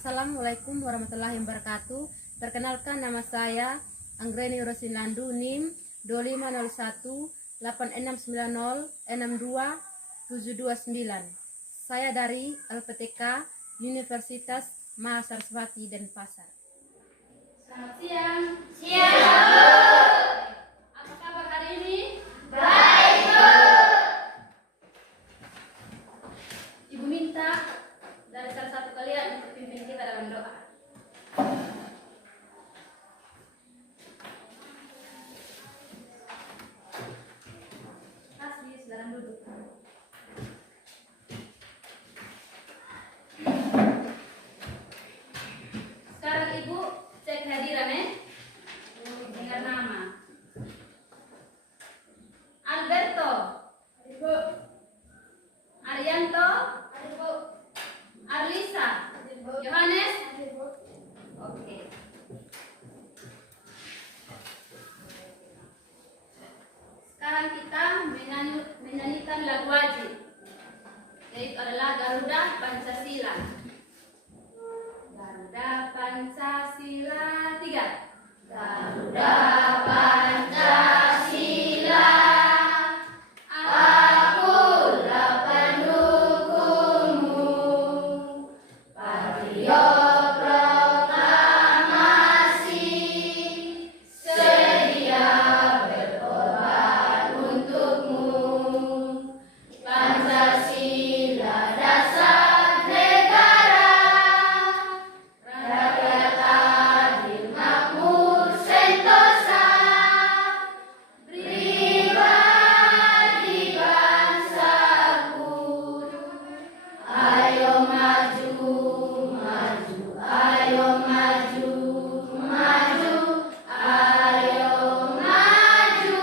Assalamualaikum warahmatullahi wabarakatuh. Perkenalkan, nama saya Anggreni Rosinlandu, NIM 2501 8690 62729. Saya dari LPTK Universitas Mahasiswati Denpasar. Selamat siang. Apa kabar hari ini? Baik, Bu. Ibu minta dari salah satu kalian untuk pimpin kita dalam doa. Kasih, silakan duduk. Sekarang Ibu cek hadiran ya. Dengar nama. Alberto. Ibu. Arianto. Ibu. Arlisa. Ibu. Yohanes. Ibu. Oke. Sekarang kita menyanyikan lagu wajib, yaitu adalah Garuda Pancasila. Garuda Pancasila 3. Garuda Pancasila, akulah pendukungmu. Patriot proklamasi, sedia berkorban untukmu. Pancasila dasar negara, rakyat adil makmur sentosa, pribadi bangsaku. Ayo maju, maju, ayo maju, maju, ayo maju,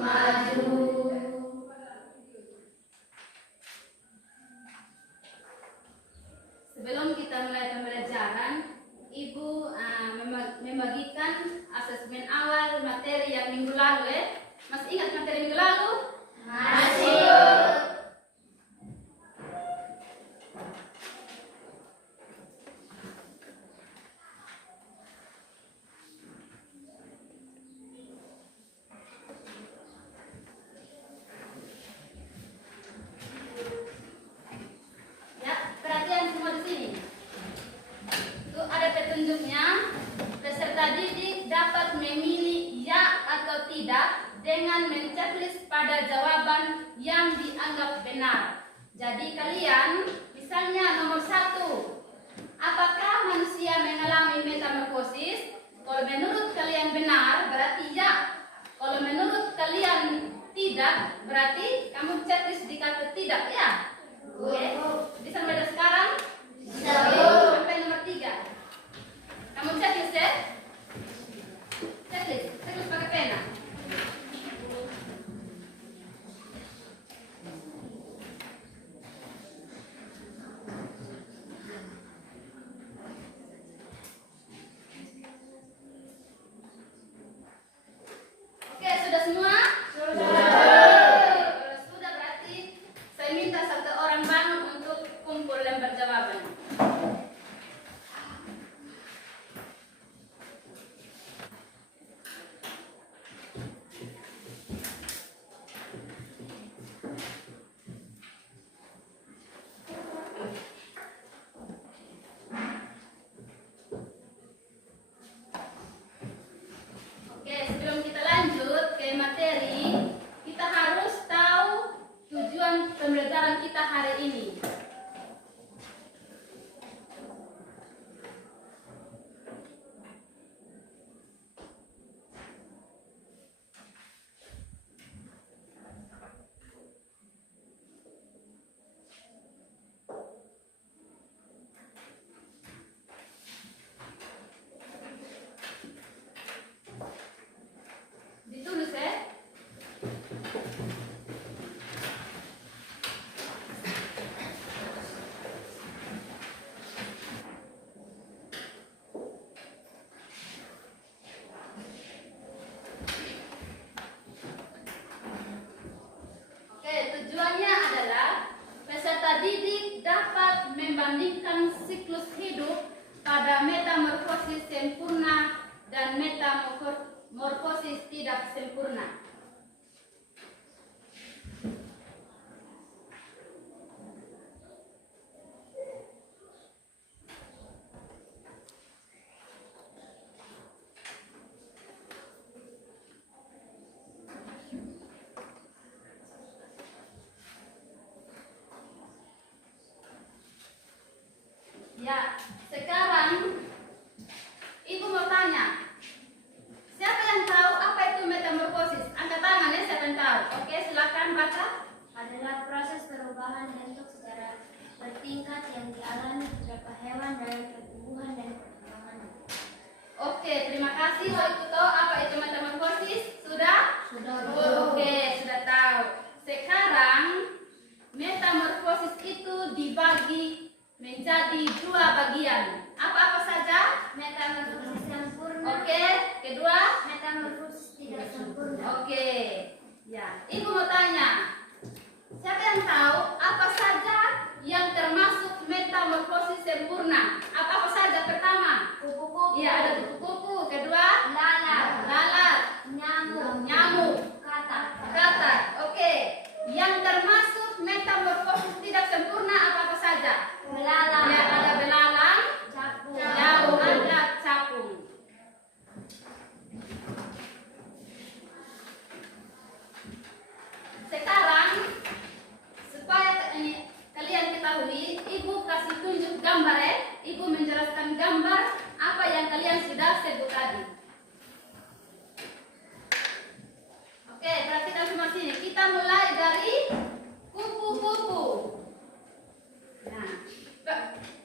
maju. Sebelum kita mulai pembelajaran, Ibu membagikan asesmen awal materi yang minggu lalu ya. Masih ingat materi minggu lalu? Masih. Ya, perhatian semua di sini. Itu ada petunjuknya. Peserta didik dapat memilih ya atau tidak dengan menceklis pada jawaban yang dianggap benar. Jadi kalian, misalnya nomor 1, apakah manusia mengalami metamorfosis? Kalau menurut kalian benar, berarti ya. Kalau menurut kalian tidak, berarti kamu checklist di kata tidak ya. Oke, bisa mulai dari sekarang? Bisa, Bu. Sampai nomor 3. Kamu checklist ya? Checklist pakai pena. Oke, sudah semua? Sudah metamorfosis tidak sempurna. Ya, sekarang Ibu mau tanya, siapa yang tahu apa itu metamorfosis? Angkat tangan ya, siapa yang tahu? Oke, silakan baca. Adalah proses perubahan bentuk secara bertingkat yang dialami beberapa hewan dalam pertumbuhan dan perkembangan. Oke, terima kasih. Mau ikut tahu apa itu metamorfosis? Sudah? Sudah. Oke, sudah tahu. Sekarang metamorfosis itu dibagi menjadi dua bagian. Apa-apa saja? Metamorfosis sempurna. Oke, kedua? Metamorfosis tidak sempurna. Oke. Ya, Ibu mau tanya. Siapa yang tahu apa saja yang termasuk metamorfosis sempurna? Apa-apa saja? Pertama? Kupu-kupu. Iya, ada kupu-kupu. Kedua? Lalat. Lalat. Nyamuk. Nyamuk. Katak. Katak. Oke. Yang termasuk metamorfosis tidak sempurna apa-apa saja? Belalang. Ya, ada belalang, Capung. ada capung. Sekarang supaya kalian ketahui, Ibu kasih tunjuk gambar ya. Ibu menjelaskan gambar apa yang kalian sudah sebut tadi. Oke, perhatikan semua sini. Kita mulai dari kupu-kupu. Nah,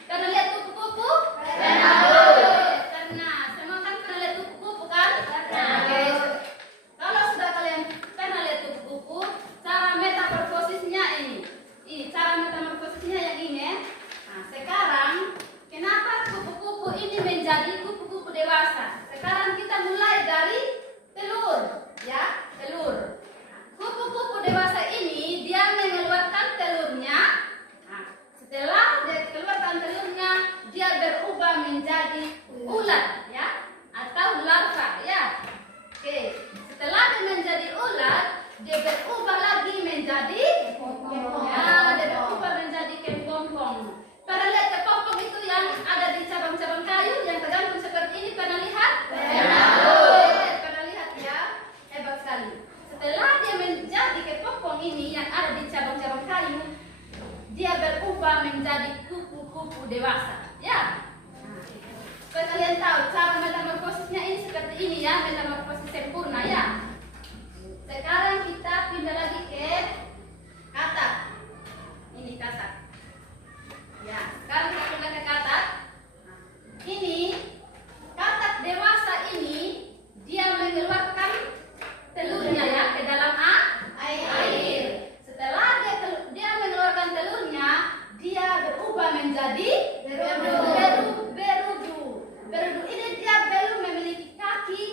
pernah lihat kupu-kupu? Pernah. Pernah. Semua kan pernah lihat kupu-kupu kan? Pernah. Oke. Kalau sudah kalian pernah lihat kupu-kupu, cara metamorfosisnya ini. Ini cara metamorfosisnya yang ini ya. Nah, sekarang kenapa kupu-kupu ini menjadi kupu-kupu dewasa? Sekarang kita mulai dari telur, ya, telur. Nah, kupu-kupu dewasa ini dia mengeluarkan telurnya. Nah, setelah dia keluarkan telurnya, dia berubah menjadi ulat, ya, atau larva, ya. Oke, setelah dia menjadi ulat, dia berubah lagi menjadi ya, dia berubah menjadi kepompong. Pernah lihat kepompong itu yang ada di cabang-cabang kayu yang tergantung seperti ini? Pernah lihat? Pernah lihat ya? Hebat sekali. Setelah dia menjadi kepompong ini yang ada di cabang-cabang kayu, dia berubah menjadi kupu-kupu dewasa. Ya. Nah, supaya kalian tahu cara metamorfosisnya ini seperti ini ya, metamorfosis sempurna ya. Sekarang kita pindah lagi ke katak. Ini katak. Ya, sekarang kita pindah ke katak. Nah, ini katak dewasa ini dia mengeluarkan telurnya ya ke dalam air. Setelah dia mengeluarkan telurnya, dia berubah menjadi berudu. Berudu ini dia belum memiliki kaki,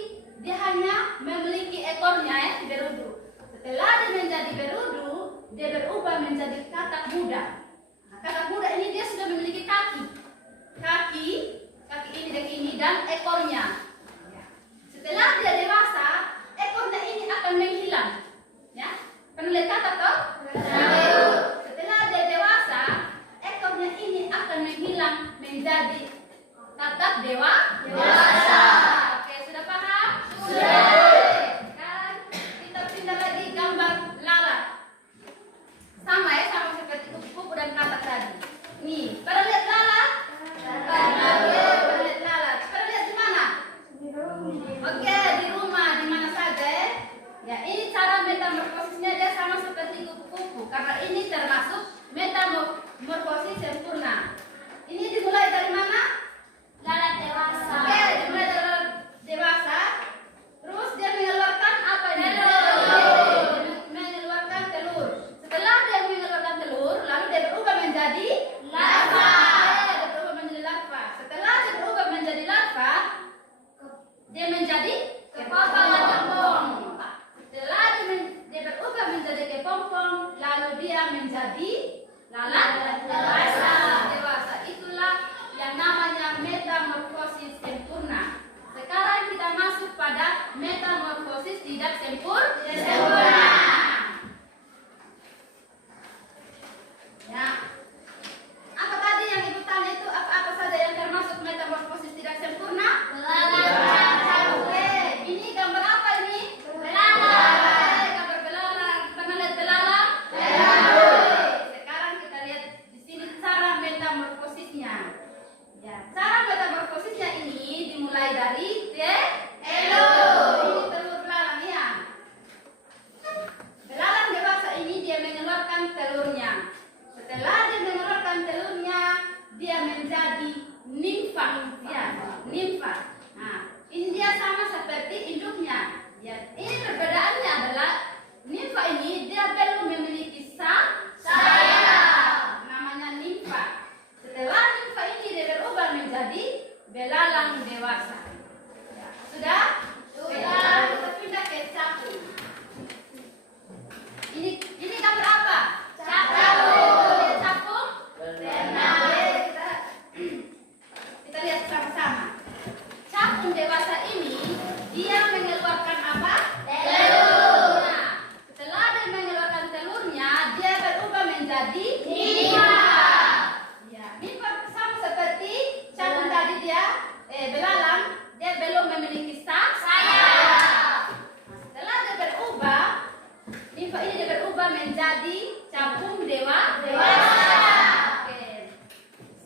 dia hanya memiliki ekornya ya, berudu. Setelah dia menjadi berudu, dia berubah menjadi katak muda. Nah, katak muda ini dia sudah memiliki kaki ini dan ekornya. Ya. Setelah dia dewasa, ekornya ini akan menghilang. Ya, pernah lihat katak toh? Setelah dia dewasa, ekornya ini akan menghilang menjadi katak dewasa. Oke, sudah paham? Sudah. Sekarang kita pindah lagi gambar lalat. Sama ya, sama seperti kupu-kupu dan katak tadi. Nih, pernah lihat lalat? Pernah lihat lalat. Pernah lihat di mana? Oke, di rumah, di mana saja ya. Ya, ini cara metamorfosisnya dia sama seperti kupu-kupu karena ini termasuk metamorfosis sempurna. Ini dimulai dari mana? Lalat dewasa. Oke, dimulai dimulai dari telur. Ini telur belalang ya. Belalang dewasa ini dia mengeluarkan telurnya. Setelah dia mengeluarkan telurnya, dia menjadi nimfa. Ya, nimfa. Nah, ini dia sama seperti induknya. Ya, ini perbedaannya adalah nimfa ini dia belum memiliki sayap. Namanya nimfa. Setelah nimfa ini dia berubah menjadi belalang dewasa. Ya, sudah? Sudah. Kita pindah ke capung. Ini gambar apa? Capung. Lihat capung? Nah, kita lihat sama-sama. Capung dewasa ini dia mengeluarkan apa? Telur. Nah, setelah dia mengeluarkan telurnya, dia berubah menjadi nimfa. Ya, nimfa sama seperti capung tadi dia belalang, dia belum memiliki sayap. Nah, setelah dia berubah, nimfa ini dia berubah menjadi capung dewasa. Oke.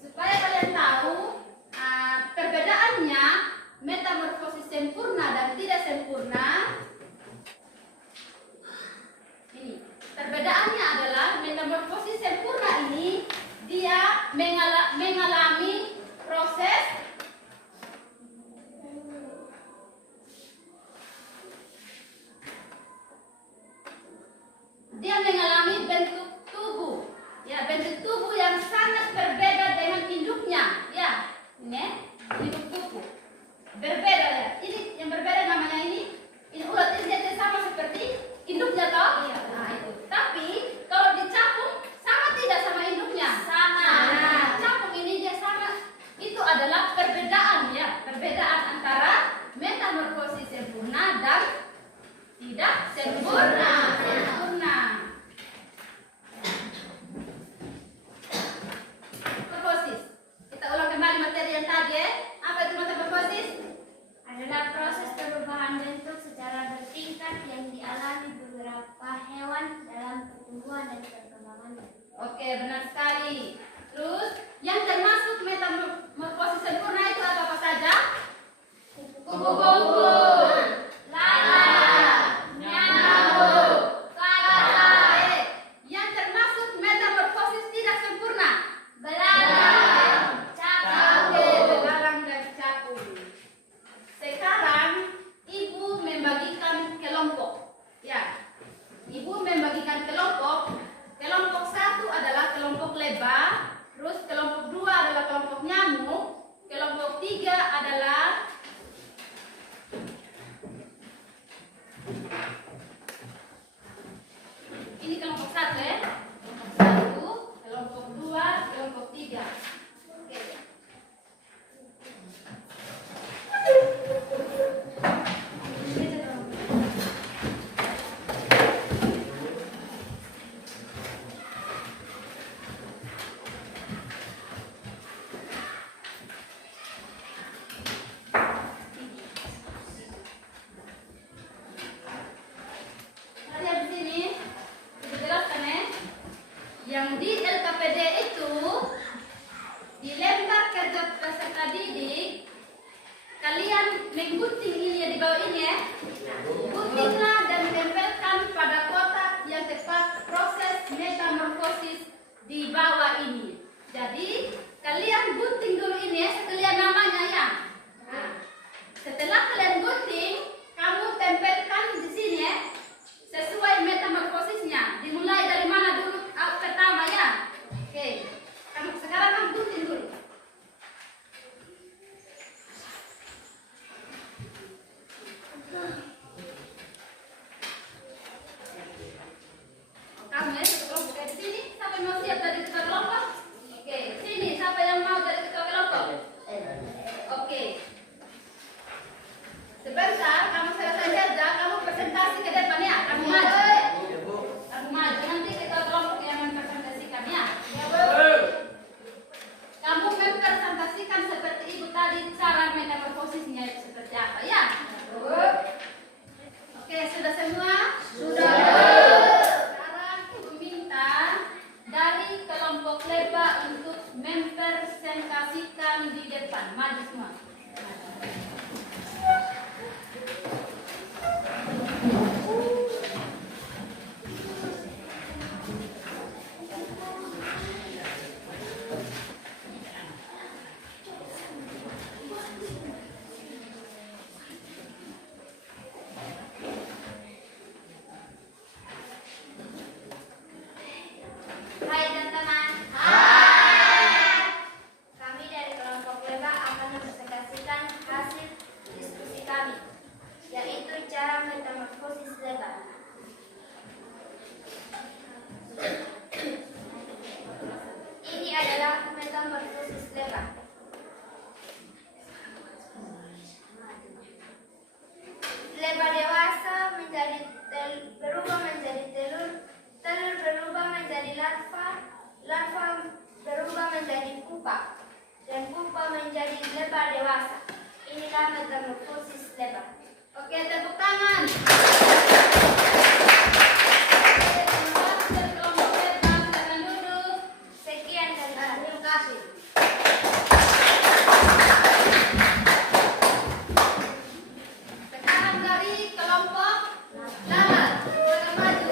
Supaya kalian tahu perbedaannya metamorfosis sempurna dan tidak sempurna. Ini perbedaannya adalah metamorfosis sempurna ini dia mengalami proses bentuk tubuh. Ya, bentuk tubuh yang sangat berbeda dengan induknya. Ya, ini bentuk tubuh berbeda ya. Ini yang berbeda namanya ini ulat ini dia sama seperti induknya toh? Iya. Nah, itu. Tapi kalau dicapung sama tidak sama induknya? Sama. Nah, capung ini dia sama. Itu adalah perbedaan ya, perbedaan antara metamorfosis sempurna dan tidak sempurna. Metamorfosis. Kita ulang kembali materi yang tadi ya. Apa itu metamorfosis? Adalah proses perubahan bentuk secara bertingkat yang dialami beberapa hewan dalam pertumbuhan dan perkembangannya. Oke, benar sekali. Terus, yang termasuk metamorfosis sempurna itu apa saja? Kupu-kupu, lalat, nyamuk, katak. Yang termasuk metamorfosis tidak sempurna? Belalang, Capung, belalang dan capung. Sekarang ibu membagikan kelompok. Ya, ibu membagikan kelompok. Kelompok satu adalah kelompok lebah, terus kelompok dua adalah kelompok nyamuk, kelompok tiga adalah ini kelompok satu ya. Kelompok satu, kelompok dua, kelompok tiga. Oke. Lihat di sini, kita jelaskan ya. Yang di LKPD itu di lembar kerja peserta didik, kalian menggunting ini ya di bawah ini ya. Guntinglah dan tempelkan pada kotak yang tepat proses metamorfosis di bawah ini. Jadi kalian gunting dulu ini ya, sekalian namanya ya. Nah, setelah kalian gunting, kamu tempelkan di sini ya, sesuai metamorfosisnya. Dimulai dari mana dulu? Pertama ya. Oke. Sekarang kamu gunting dulu. Kamu ya, satu kelompok di sini. Siapa yang mau siap dari ketua kelompok? Oke. Sini, siapa yang mau dari ketua kelompok? Oke. Sebentar, kamu selesai kerja, kamu presentasi ke depan ya. Kamu maju. Kamu maju, nanti ketua kelompok yang mempresentasikan ya. Kamu mempresentasikan seperti ibu tadi, cara metamorfosisnya seperti apa ya. Oke, sudah semua? Sudah. Sekarang ibu minta dari kelompok lebah untuk mempresentasikan di depan. Maju semua. Maju. akan mempresentasikan hasil diskusi kami, yaitu cara metamorfosis lebar. Ini adalah metamorfosis lebar. Lebar dewasa berubah menjadi telur, telur berubah menjadi larva, larva berubah menjadi pupa, dan pupa menjadi lebar dewasa. Inilah metamorfosis lebar. Oke, tepuk tangan. Sekian dari kami. Terima kasih. Sekarang dari kelompok lalat, silakan maju.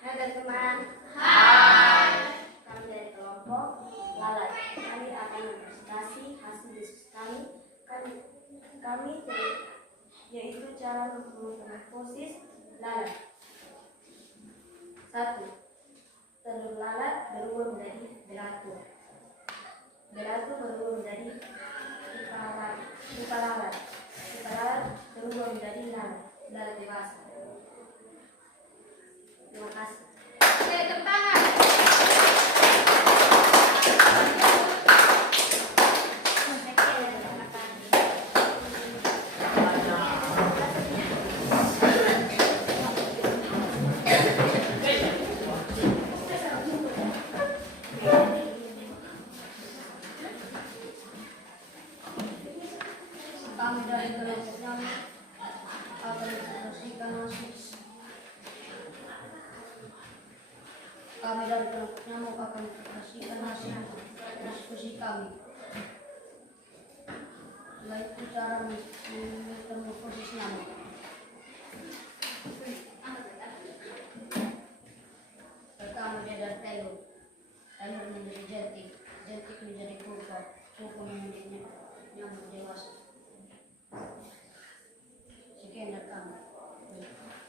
Hai teman-teman. Kami dari kelompok lalat. Kami akan mempresentasi hasil diskusi kami yaitu cara metamorfosis lalat. 1. Telur lalat berubah menjadi belatung. Belatung berubah menjadi pupa lalat. Pupa lalat berubah menjadi lalat dewasa. Terima kasih. Oke, tepuk tangan. Sekian dari kami. Kami dari kelompok nyamuk akan mempresentasikan hasil. Kami dari kelompok nyamuk akan mempresentasikan hasil diskusi kami, yaitu cara metamorfosis nyamuk. Pertama dia dari telur, telur menjadi jentik, jentik menjadi pupa, pupa menjadi nyamuk dewasa. Sekian dari kami.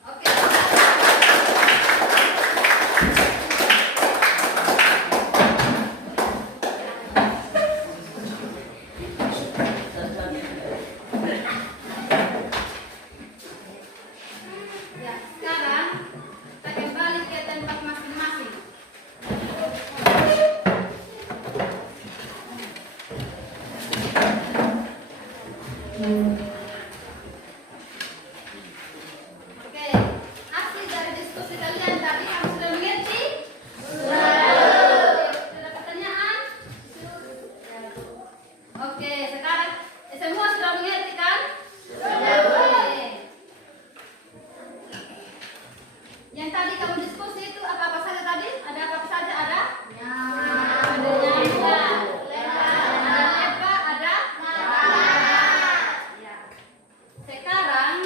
Oke. Ya, sekarang kita kembali ke tempat masing-masing. Oke, hasil dari diskusi kalian tadi kamu sudah mengerti? Sudah. Ada pertanyaan? Oke, sekarang semua sudah mengerti kan? Sudah. Oke. Yang tadi kamu diskusi itu apa-apa saja tadi? Ada apa-apa saja? Ada? Ada nyamuk, ada lepa, ada? Ya. Sekarang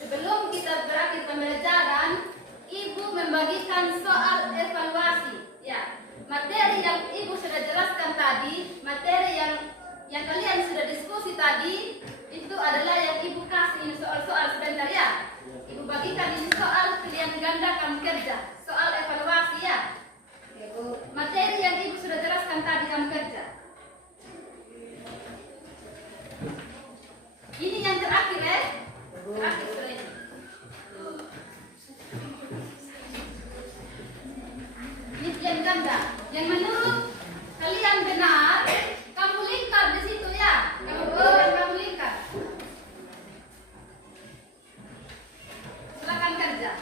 sebelum kita berakhir pembelajaran, Ibu membagikan soal evaluasi. Ya, materi yang Ibu sudah jelaskan tadi, materi yang kalian sudah diskusi tadi, itu adalah yang Ibu kasih ini soal-soal sebentar ya. Ibu bagikan ini soal pilihan ganda kamu kerja, soal evaluasi ya. Oke, Bu. Materi yang Ibu sudah jelaskan tadi kamu kerja. Ini yang terakhir ya. Terakhir sudah ini. Ini pilihan ganda. Yang menurut kalian benar, kamu lingkar di situ ya. Kamu lingkar. Silakan kerja.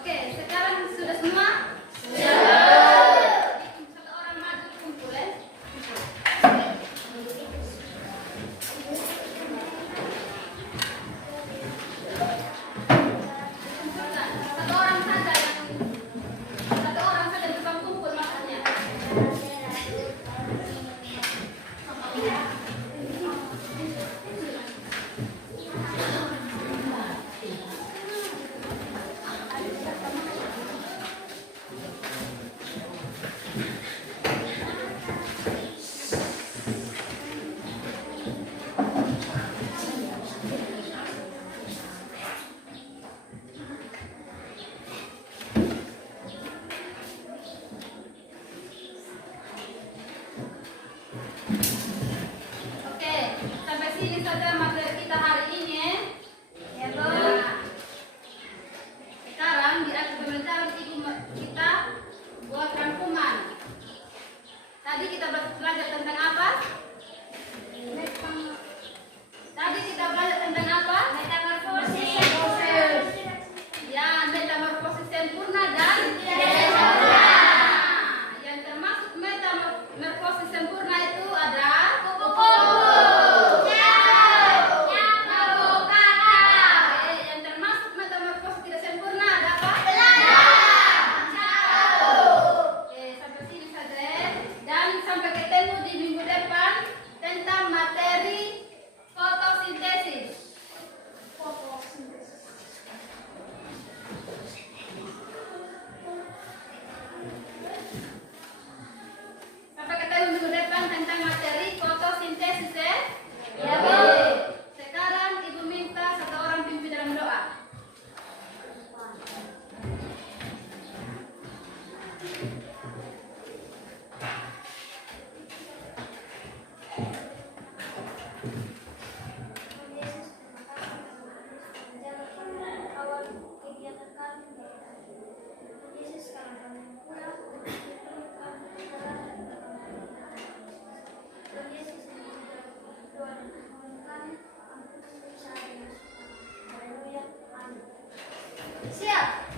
Oke, sekarang sudah semua? Sudah. Satu orang maju kumpul ya. Satu orang saja bukan kumpul maksudnya. Oke, sampai sini saja materi kita hari ini ya. Ya, Bu. Sekarang di akhir pembelajaran ibu kita buat rangkuman. Tadi kita belajar tentang apa? Tadi kita belajar tentang apa? Metamorfosis. Ya, metamorfosis sempurna dan yang termasuk metamorfosis sempurna itu ada yang termasuk metamorfosis tidak sempurna ada apa? Oke, sampai sini saja ya. Dan sampai ketemu di minggu depan tentang materi fotosintesis. Sampai ketemu minggu depan tentang materi fotosintesis ya. Ya, Bu. Sekarang Ibu minta satu orang pimpin dalam doa. Awal kegiatan kami. Yesus sekarang kami pulang. Yesus doa dan permohonan kami. Ampun dosa kami. Haleluya. Amin. Siap.